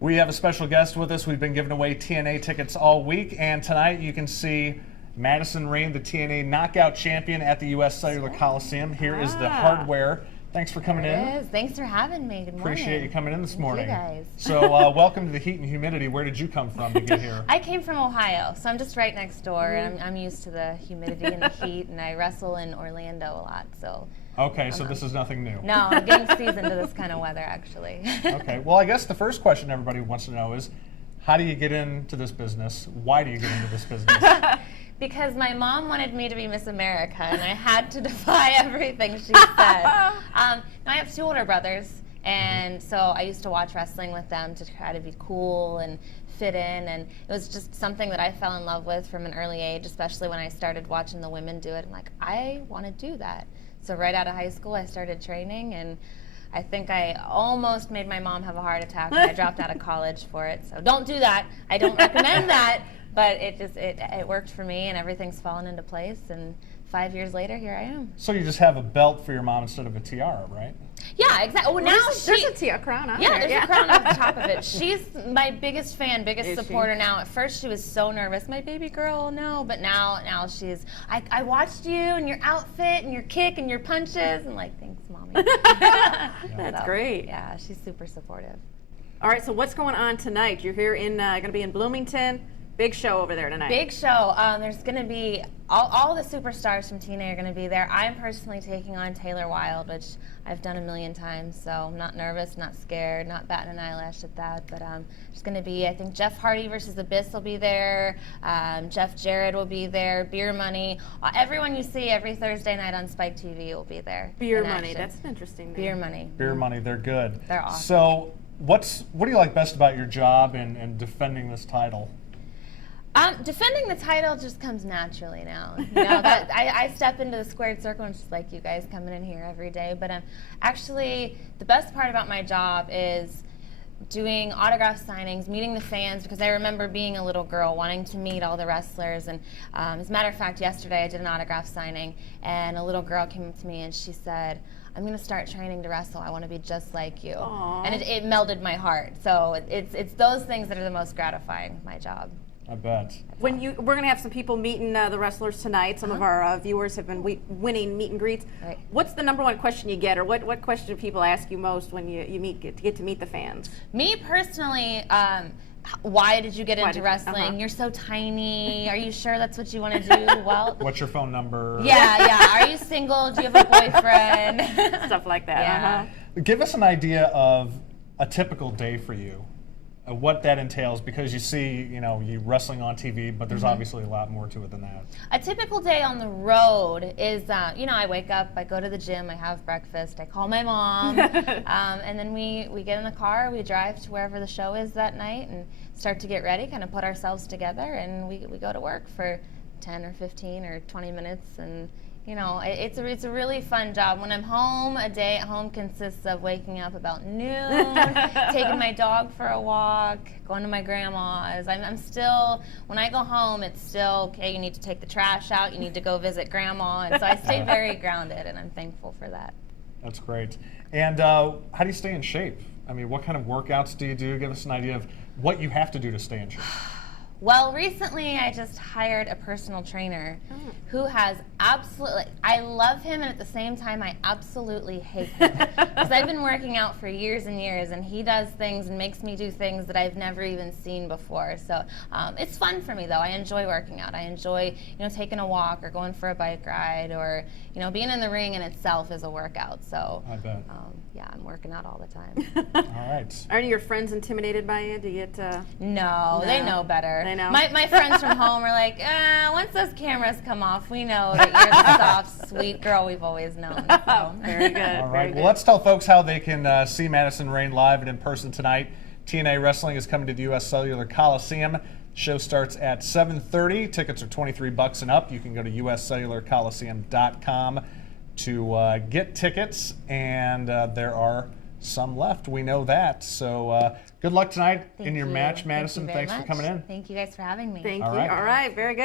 We have a special guest with us. We've been giving away TNA tickets all week, and tonight you can see Madison, Rayne, the TNA knockout champion at the U.S. Cellular Coliseum. Here is the hardware. Thanks for coming in. Thanks for having me. Good morning. Appreciate you coming in this morning. You guys. So welcome to the heat and humidity. Where did you come from to get here? I came from Ohio, so I'm just right next door, and I'm used to the humidity and the heat, and I wrestle in Orlando a lot, so. Okay, so this is nothing new. No, I'm getting seasoned to this kind of weather, actually. Okay, well, I guess the first question everybody wants to know is, how do you get into this business? Why do you get into this business? Because my mom wanted me to be Miss America, and I had to defy everything she said. Now, I have two older brothers, and so I used to watch wrestling with them to try to be cool and fit in, and it was just something that I fell in love with from an early age, especially when I started watching the women do it. I'm like, I want to do that. So right out of high school, I started training, and I think I almost made my mom have a heart attack when I dropped out of college for it. So don't do that. I don't recommend that. But it worked for me, and everything's fallen into place. And 5 years later, here I am. So you just have a belt for your mom instead of a tiara, right? Yeah, exactly. Oh, now there's a tiara crown on there. There's a crown on the top of it. She's my biggest fan, biggest supporter now. At first, she was so nervous. My baby girl, no. But now she's. I watched you and your outfit and your kick and your punches, and like, thanks, mommy. That's great. Yeah, she's super supportive. All right, so what's going on tonight? You're here in going to be in Bloomington. Big show over there tonight. Big show. There's going to be all the superstars from TNA are going to be there. I'm personally taking on Taylor Wilde, which I've done a million times, so I'm not nervous, not scared, not batting an eyelash at that. But there's going to be, I think, Jeff Hardy versus Abyss will be there. Jeff Jarrett will be there. Beer Money. Everyone you see every Thursday night on Spike TV will be there. Beer Money. That's an interesting name. Beer Money. Beer Money. They're good. They're awesome. So what do you like best about your job and defending this title? Defending the title just comes naturally now. You know, that I step into the squared circle and just like you guys coming in here every day. But actually, the best part about my job is doing autograph signings, meeting the fans, because I remember being a little girl wanting to meet all the wrestlers. And as a matter of fact, yesterday I did an autograph signing, and a little girl came up to me and she said, I'm going to start training to wrestle. I want to be just like you. Aww. And it melded my heart. So it's those things that are the most gratifying with my job. I bet. We're going to have some people meeting the wrestlers tonight. Some of our viewers have been winning meet and greets. Right. What's the number one question you get, or what question do people ask you most when you get to meet the fans? Me personally, why did you get into wrestling? You're so tiny. Are you sure that's what you want to do? Well, what's your phone number? Yeah. Are you single? Do you have a boyfriend? Stuff like that. Yeah. Give us an idea of a typical day for you. What that entails, because you see, you wrestling on TV, but there's obviously a lot more to it than that. A typical day on the road is, I wake up, I go to the gym, I have breakfast, I call my mom, and then we get in the car, we drive to wherever the show is that night and start to get ready, kind of put ourselves together, and we go to work for 10 or 15 or 20 minutes, and it's a really fun job. When I'm home, a day at home consists of waking up about noon, taking my dog for a walk, going to my grandma's. I'm still, when I go home, it's still, okay, you need to take the trash out, you need to go visit grandma, and so I stay very grounded, and I'm thankful for that. That's great. And how do you stay in shape? I mean, what kind of workouts do you do? Give us an idea of what you have to do to stay in shape. Well, recently I just hired a personal trainer who has I love him, and at the same time I absolutely hate him. Because I've been working out for years and years, and he does things and makes me do things that I've never even seen before. So it's fun for me, though. I enjoy working out. I enjoy, taking a walk or going for a bike ride, or, being in the ring in itself is a workout. So I bet. Yeah, I'm working out all the time. All right. Are any of your friends intimidated by you? Do you get No, they know better. They know. My friends from home are like, once those cameras come off, we know that you're the soft, sweet girl we've always known. So. Very good. All right. Well, let's tell folks how they can see Madison Rayne live and in person tonight. TNA Wrestling is coming to the U.S. Cellular Coliseum. Show starts at 7:30. Tickets are $23 and up. You can go to uscellularcoliseum.com to get tickets, and there are some left. We know that. So good luck tonight in your match, Madison. Thank you very Thanks much. for coming in. Thank you guys for having me. Thank you. All right. All right. Very good.